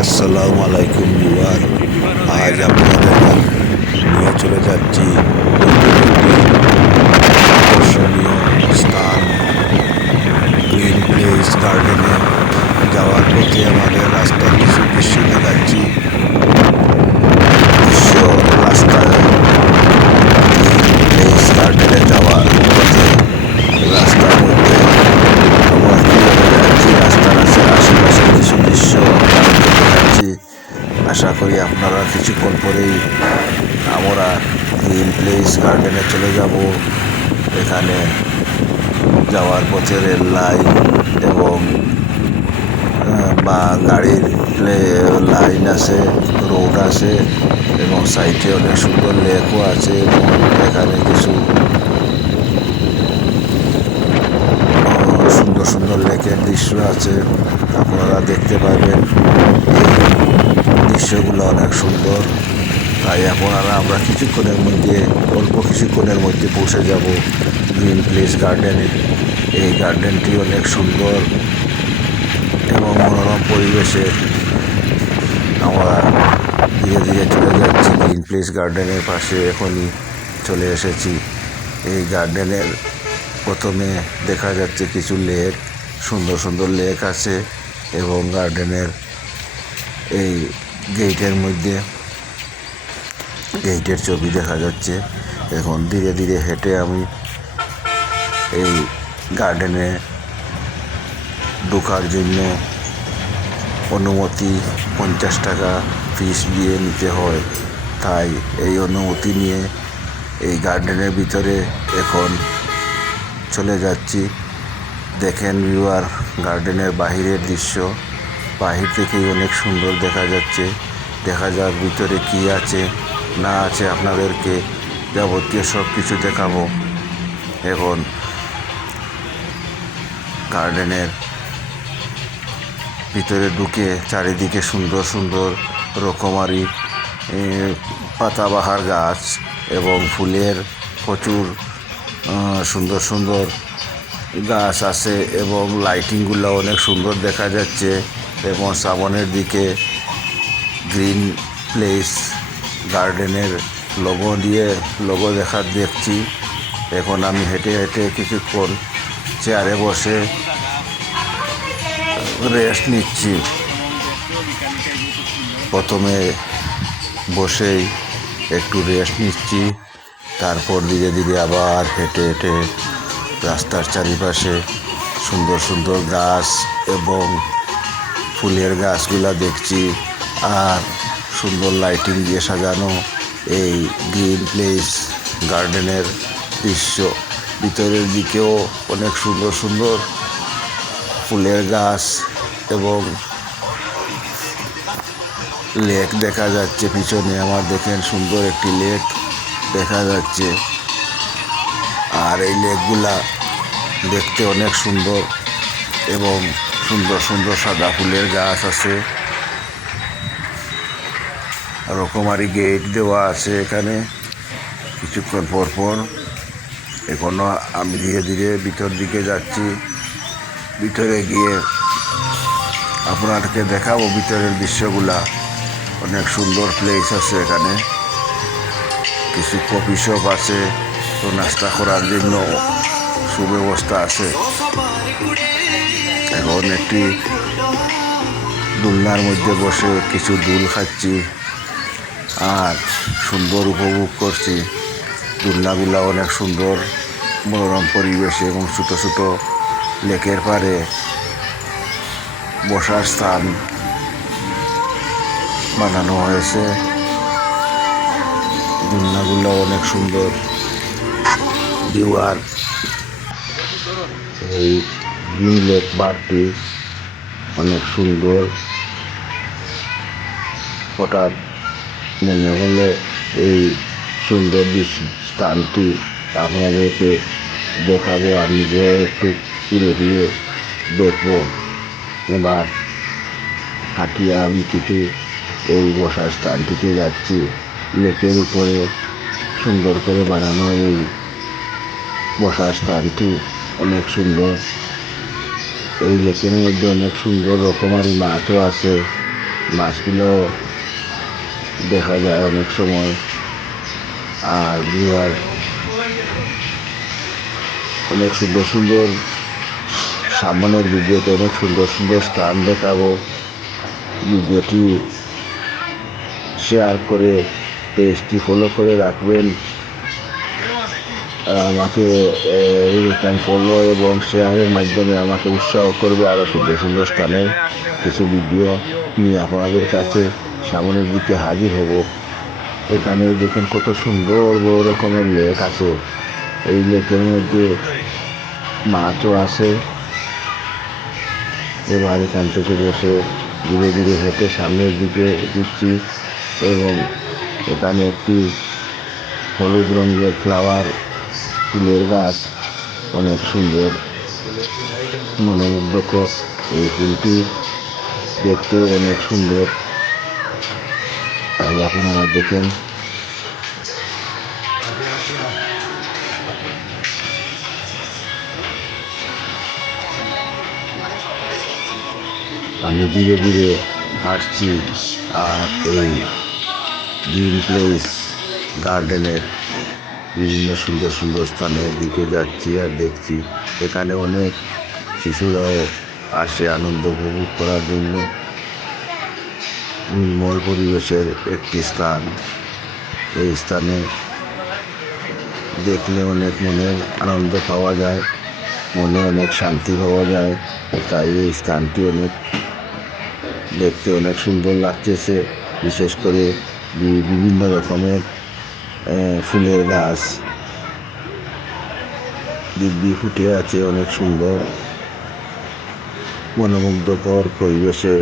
আসসালামু আলাইকুম বিবার আজ আপনাদের নিয়ে চলে যাচ্ছি নতুন একটি আকর্ষণীয় স্থান গ্রিন প্লেস গার্ডেনে যাওয়ার পথে আমাদের রাস্তার কিছু দৃশ্য দেখাচ্ছি দৃশ্য রাস্তায় গ্রিন প্লেস গার্ডেনে যাওয়ার পথে রাস্তার মধ্যে আমরা কীভাবে যাচ্ছি রাস্তার আছে আশেপাশে কিছু দৃশ্য আপনাদেরকে দেখাচ্ছি আশা করি, আপনারা কিছুক্ষণ পরেই আমরা গ্রিন প্লেস গার্ডেনে চলে যাব। এখানে যাওয়ার পথে রেল লাইন এবং বা গাড়ির লাইন আছে, রোড আছে এবং সাইডে অনেক সুন্দর লেকও আছে এখানে কিছু সুন্দর সুন্দর লেকের দৃশ্য আছে। আপনারা দেখতে পাবেন দৃশ্যগুলো অনেক সুন্দর। তাই আপনারা আমরা কিছুক্ষণের মধ্যে, অল্প কিছুক্ষণের মধ্যে পৌঁছে যাব গ্রিন প্লেস গার্ডেনে এই গার্ডেনটি অনেক সুন্দর এবং মনোরম পরিবেশে আমরা ধীরে ধীরে চলে যাচ্ছি। গ্রিন প্লেস গার্ডেনের পাশে এখনই চলে এসেছি। এই গার্ডেনের প্রথমে দেখা যাচ্ছে কিছু লেক, সুন্দর সুন্দর লেক আছে এবং গার্ডেনের এই গেটের মধ্যে। গেটের ছবি দেখা যাচ্ছে। এখন ধীরে ধীরে হেঁটে আমি এই গার্ডেনে ঢোকার জন্য অনুমতি, পঞ্চাশ টাকা ফিস দিয়ে নিতে হয়। তাই এই অনুমতি নিয়ে এই গার্ডেনের ভিতরে এখন চলে যাচ্ছি। দেখেন ভিউয়ার গার্ডেনের বাহিরের দৃশ্য। বাহির থেকেই অনেক সুন্দর দেখা যাচ্ছে। দেখা যাক ভিতরে কি আছে, না আছে আপনাদেরকে যাবতীয় সব কিছু দেখাবো। এখন গার্ডেনের ভিতরে ঢুকে চারিদিকে সুন্দর সুন্দর রকমারি পাতাবাহার গাছ এবং ফুলের প্রচুর সুন্দর সুন্দর গাছ আছে এবং লাইটিংগুলো অনেক সুন্দর দেখা যাচ্ছে। এবং সামনের দিকে গ্রিন প্লেস গার্ডেনের লোগো দিয়ে লোগো দেখা দেখছি। এখন আমি হেঁটে হেঁটে কিছুক্ষণ চেয়ারে বসে রেস্ট নিচ্ছি। প্রথমে বসেই একটু রেস্ট নিচ্ছি, তারপর ধীরে ধীরে আবার হেঁটে হেঁটে রাস্তার চারিপাশে সুন্দর সুন্দর গাছ এবং ফুলের গাছগুলা দেখছি, আর সুন্দর লাইটিং দিয়ে সাজানো এই গ্রিন প্লেস গার্ডেনের দৃশ্য। ভিতরের দিকেও অনেক সুন্দর সুন্দর ফুলের গাছ এবং লেক দেখা যাচ্ছে পিছনে। আমার দেখেন সুন্দর একটি লেক দেখা যাচ্ছে। আর এই লেকগুলা দেখতে অনেক সুন্দর এবং সুন্দর সুন্দর সাদা ফুলের গাছ আছে। রকমারি গেট দেওয়া আছে এখানে। কিছুক্ষণ পর পর এখনও আমি ধীরে ধীরে ভিতর দিকে যাচ্ছি। ভিতরে গিয়ে আপনাদেরকে দেখাবো ভিতরের দৃশ্যগুলা। অনেক সুন্দর প্লেস আছে এখানে। কিছু কফি শপ আছে। তো নাস্তা করার জন্য সুব্যবস্থা আছে। এখন একটি দোলনার মধ্যে বসে কিছু দুল খাচ্ছি আর সুন্দর উপভোগ করছি। দোলনাগুলা অনেক সুন্দর, মনোরম পরিবেশে এবং ছোটো ছোটো লেকের পাড়ে বসার স্থান বানানো হয়েছে। দোলনাগুলো অনেক সুন্দর দিওয়ার এই ব্লু লেক অনেক সুন্দর। হঠাৎ মনে হলে এই সুন্দর স্থানটি আপনাদেরকে দেখাবো। আর নিজেও একটু ঘুরে ফিরে দেখব। এবার হাঁটিয়ে আমি কিছু এই বসার স্থানটিতে যাচ্ছি। লেকের উপরে সুন্দর করে বানানো এই বসার স্থানটি অনেক সুন্দর। এই লেকের মধ্যে অনেক সুন্দর রকমারি মাছও আছে। মাছগুলো দেখা যায় অনেক সময়। আর বিহার অনেক সুন্দর সুন্দর সামনের ভিডিওতে অনেক সুন্দর সুন্দর স্থান দেখাবো। ভিডিওটি শেয়ার করে পেজটি ফলো করে রাখবেন। আমাকে রিটার্ন ফলো এবং শেয়ারের মাধ্যমে আমাকে উৎসাহ করবে আরও সুন্দর সুন্দর স্থানের কিছু ভিডিও নিয়ে আপনাদের কাছে সামনের দিকে হাজির হব। এখানে দেখুন কত সুন্দর বড় রকমের লেক আছে। এই লেকের মধ্যে মাছও আছে। এবার এখান থেকে বসে ধীরে ধীরে হেঁটে সামনের দিকে দিচ্ছি এবং এখানে একটি হলুদ রঙের ফ্লাওয়ার ফুলের গাছ অনেক সুন্দর মনোমুগ্ধকর এই ফুলটি দেখতে অনেক সুন্দর আপনারা দেখেন আমি ধীরে ধীরে হাঁটছি আর এই গ্রিন প্লেস গার্ডেনের বিভিন্ন সুন্দর সুন্দর স্থানের দিকে যাচ্ছি আর দেখছি। এখানে অনেক শিশুরাও আসে আনন্দ উপভোগ করার জন্য। নির্মল পরিবেশের একটি স্থান। এই স্থানে দেখলে অনেক মনের আনন্দ পাওয়া যায়, মনে অনেক শান্তি পাওয়া যায়। তাই এই স্থানটি অনেক দেখতে অনেক সুন্দর লাগতেছে। বিশেষ করে বিভিন্ন রকমের ফুলের গাছ। দিব্যি ফুটে আছে, অনেক সুন্দর। মনোমুগ্ধকর পরিবেশে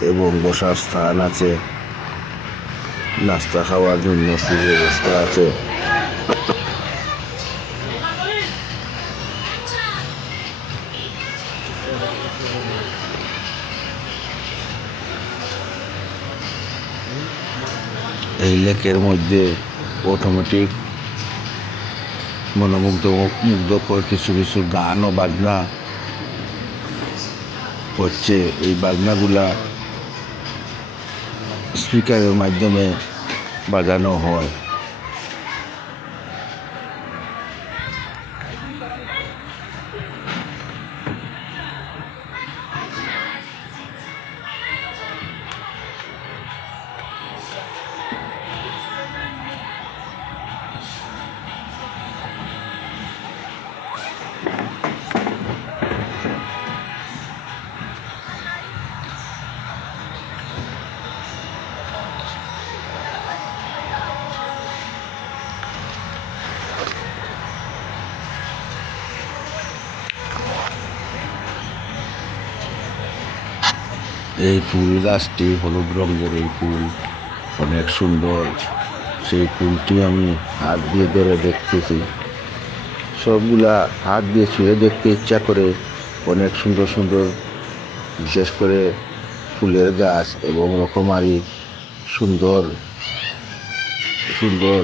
এবং বসার স্থান আছে। নাস্তা খাওয়ার জন্য সুব্যবস্থা আছে। এই লেকের মধ্যে অটোমেটিক মনোমুগ্ধ মুগ্ধ মুগ্ধকর কিছু কিছু গান ও বাজনা হচ্ছে। এই বাজনাগুলা স্পিকারের মাধ্যমে বাজানো হয়। এই ফুল গাছটি হলুদ রঙের এই ফুল। অনেক সুন্দর। সেই ফুলটি আমি হাত দিয়ে ধরে দেখতেছি। সবগুলা হাত দিয়ে ছুঁয়ে দেখতে ইচ্ছা করে অনেক সুন্দর সুন্দর, বিশেষ করে ফুলের গাছ এবং রকমারি সুন্দর সুন্দর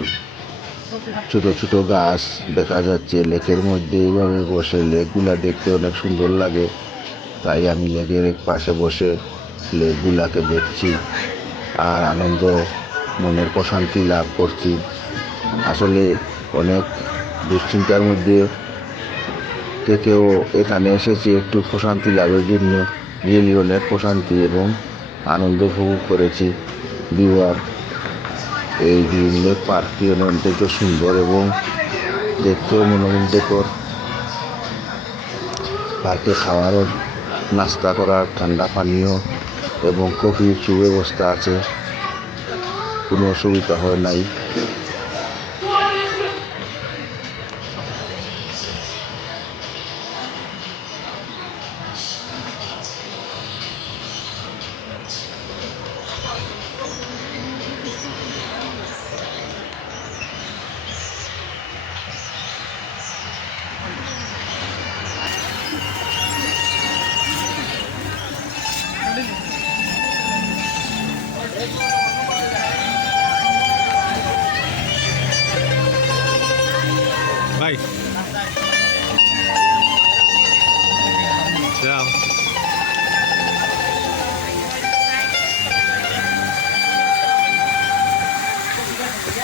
ছোট ছোট গাছ দেখা যাচ্ছে। লেকের মধ্যে এইভাবে বসে লেকগুলা দেখতে অনেক সুন্দর লাগে। তাই আমি লেকের এক পাশে বসে লেকগুলাকে দেখছি, আর আনন্দ, মনের প্রশান্তি লাভ করছি। আসলে অনেক দুশ্চিন্তার মধ্যে থেকেও এখানে এসেছি, একটু প্রশান্তি লাভের জন্য। রিয়েলি অনেক প্রশান্তি এবং আনন্দ উপভোগ করেছি। বিবার এই গ্রিন লেক পার্কটি অত্যন্ত সুন্দর এবং দেখতেও মনোমুগ্ধকর। পার্কে খাওয়ারও নাস্তা করার, ঠান্ডা পানীয় এবং কফির সুব্যবস্থা আছে। কোনো অসুবিধা হয় নাই।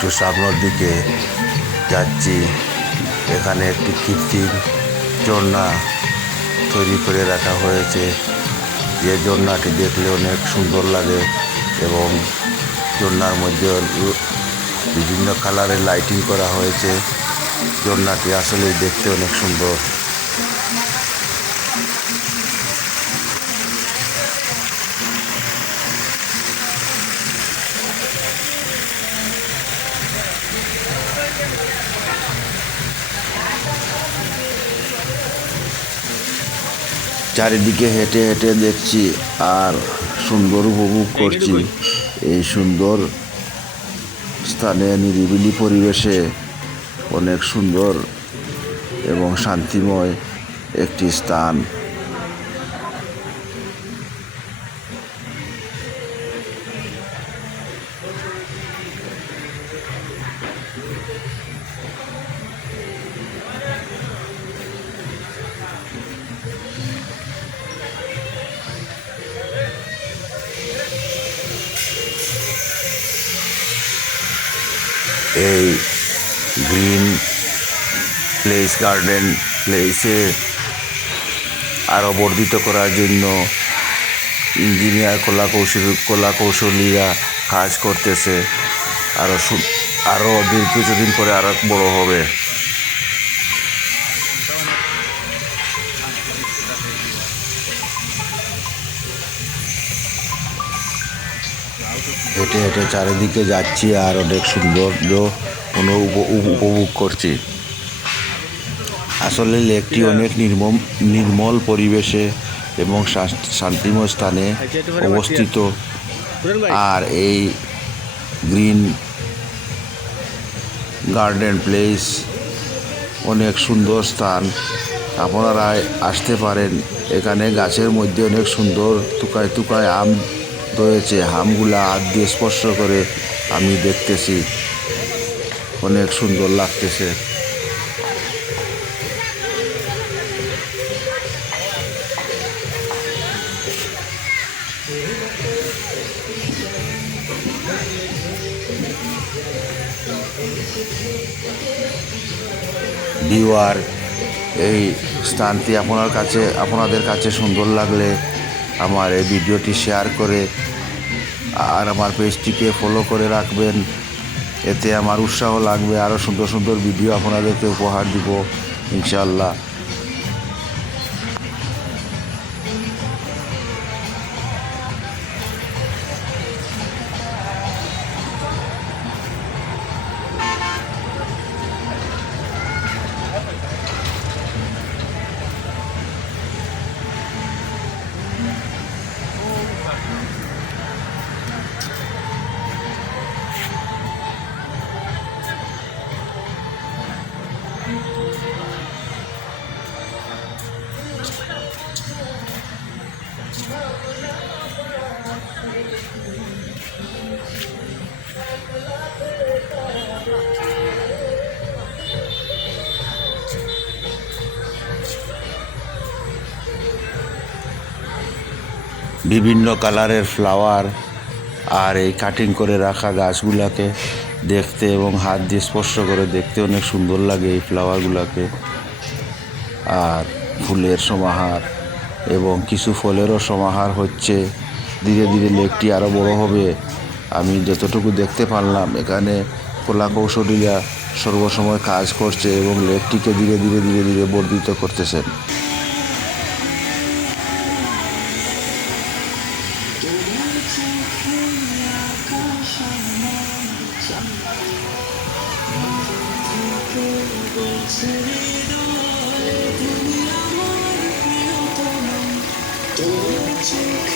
একটু সামনের দিকে যাচ্ছি। এখানে একটি কৃত্রিম ঝর্ণা তৈরি করে রাখা হয়েছে। যে ঝর্ণাটি দেখলে অনেক সুন্দর লাগে এবং ঝর্ণার মধ্যে বিভিন্ন কালারের লাইটিং করা হয়েছে। ঝর্ণাটি আসলে দেখতে অনেক সুন্দর। চারিদিকে হেঁটে হেঁটে দেখছি আর সুন্দর উপভোগ করছি। এই সুন্দর স্থানে নিরিবিলি পরিবেশে অনেক সুন্দর এবং শান্তিময় একটি স্থান। এই গ্রিন প্লেস গার্ডেন প্লেসে আরও বর্ধিত করার জন্য ইঞ্জিনিয়ার কলা কৌশল কলা কৌশলীরা কাজ করতেছে। আরও আরও দীর্ঘ কিছুদিন পরে আরও বড় হবে। হেঁটে হেঁটে চারিদিকে যাচ্ছি আর অনেক সৌন্দর্য উপভোগ করছি। আসলে লেকটি অনেক নির্মম নির্মল পরিবেশে এবং শান্তিময় স্থানে অবস্থিত। আর এই গ্রিন গার্ডেন প্লেস অনেক সুন্দর স্থান। আপনারা আসতে পারেন। এখানে গাছের মধ্যে অনেক সুন্দর তুকায় তুকায় আম রয়েছে আমগুলা হাত দিয়ে স্পর্শ করে আমি দেখতেছি। অনেক সুন্দর লাগতেছে। ভিউয়ার, এই স্থানটি আপনার কাছে, আপনাদের কাছে সুন্দর লাগলে আমার এই ভিডিওটি শেয়ার করে আর আমার পেজটিকে ফলো করে রাখবেন। এতে আমার উৎসাহ লাগবে আরও সুন্দর সুন্দর ভিডিও আপনাদেরকে উপহার দিব ইনশাল্লাহ বিভিন্ন কালারের ফ্লাওয়ার আর এই কাটিং করে রাখা গাছগুলাকে দেখতে এবং হাত দিয়ে স্পর্শ করে দেখতে অনেক সুন্দর লাগে এই ফ্লাওয়ারগুলোকে। আর ফুলের সমাহার এবং কিছু ফলেরও সমাহার হচ্ছে। ধীরে ধীরে লেকটি আরও বড় হবে। আমি যতটুকু দেখতে পারলাম, এখানে কলা কৌশলীরা সর্বসময় কাজ করছে এবং লেকটিকে ধীরে ধীরে ধীরে ধীরে বর্ধিত করতেছেন। Imagine.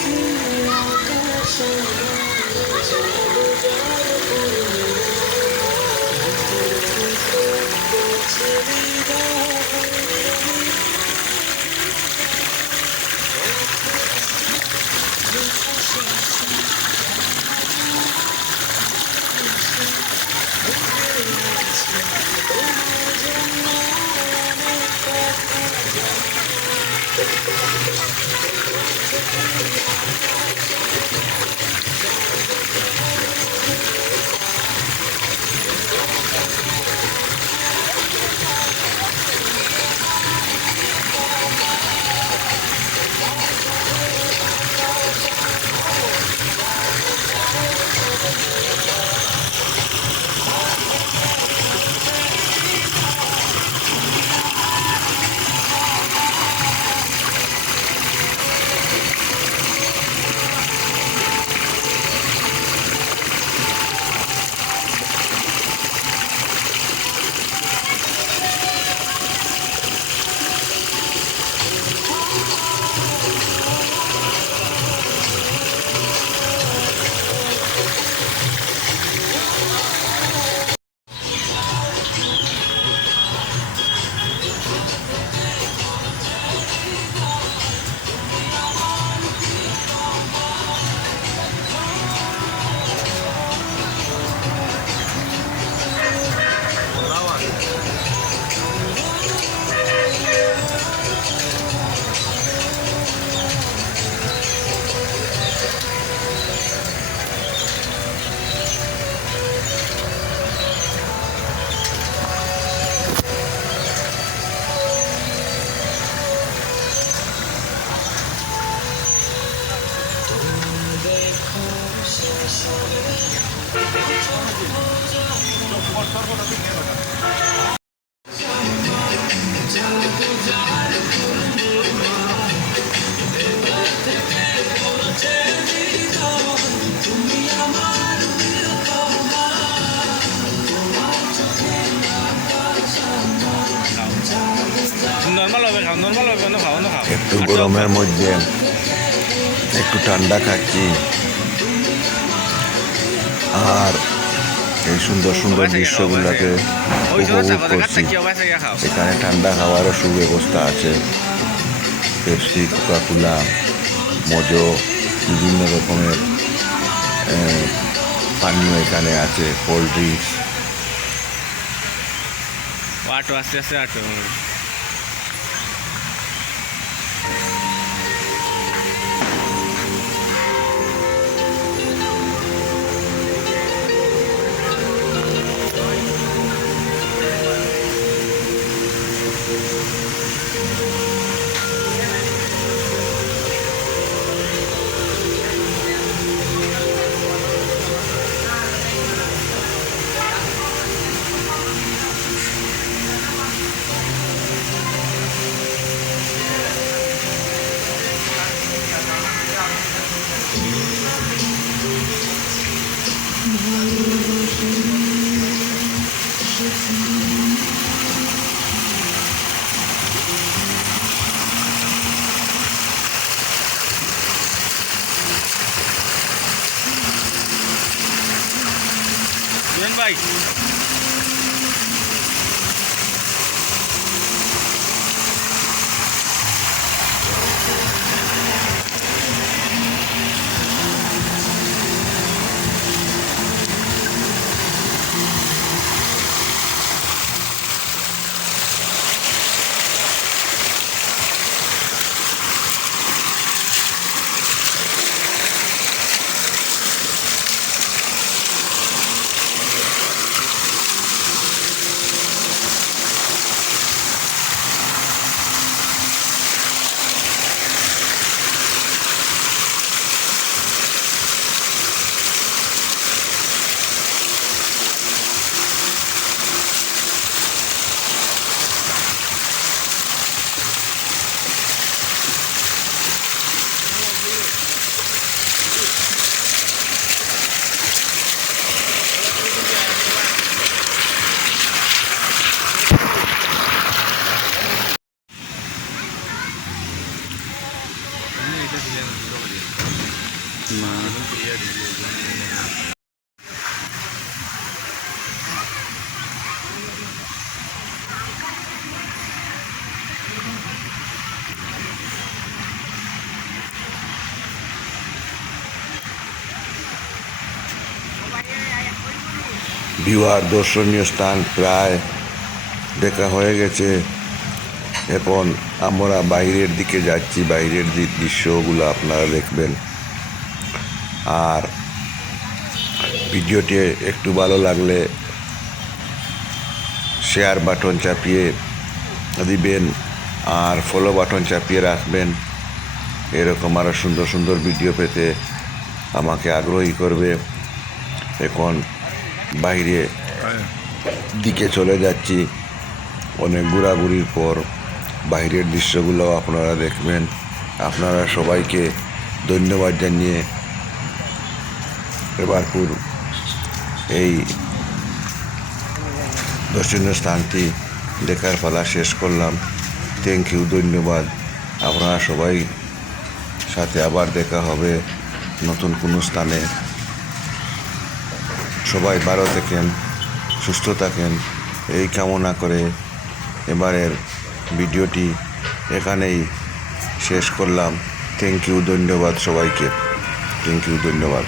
একটু গরমের মধ্যে একটু ঠান্ডা খাচ্ছি। আর এই সুন্দর সুন্দর দৃশ্যগুলোকে উপভোগ করছি। এখানে ঠান্ডা খাওয়ারও সুব্যবস্থা আছে। পেপসি কোকাকোলা মজো বিভিন্ন রকমের পানীয় এখানে আছে কোল্ড ড্রিঙ্কস। আটো আস্তে আস্তে আটো। বিহার দর্শনীয় স্থান প্রায় দেখা হয়ে গেছে। এখন আমরা বাইরের দিকে যাচ্ছি, বাইরের যে দৃশ্যগুলো আপনারা দেখবেন। আর ভিডিওটি একটু ভালো লাগলে শেয়ার বাটন চাপিয়ে দিবেন আর ফলো বাটন চাপিয়ে রাখবেন। এরকম আরও সুন্দর সুন্দর ভিডিও পেতে আমাকে আগ্রহী করবে। এখন বাইরে দিকে চলে যাচ্ছি। অনেক ঘোরাঘুরির পর বাইরের দৃশ্যগুলো আপনারা দেখবেন। আপনারা সবাইকে ধন্যবাদ জানিয়ে এবারপুর এই দর্শনীয় স্থানটি দেখার পালা শেষ করলাম। থ্যাংক ইউ ধন্যবাদ। আপনারা সবাই সাথে আবার দেখা হবে নতুন কোনো স্থানে। সবাই ভালো থাকেন, সুস্থ থাকেন। এই কামনা করে এবারের ভিডিওটি এখানেই শেষ করলাম। থ্যাংক ইউ ধন্যবাদ সবাইকে। থ্যাংক ইউ ধন্যবাদ।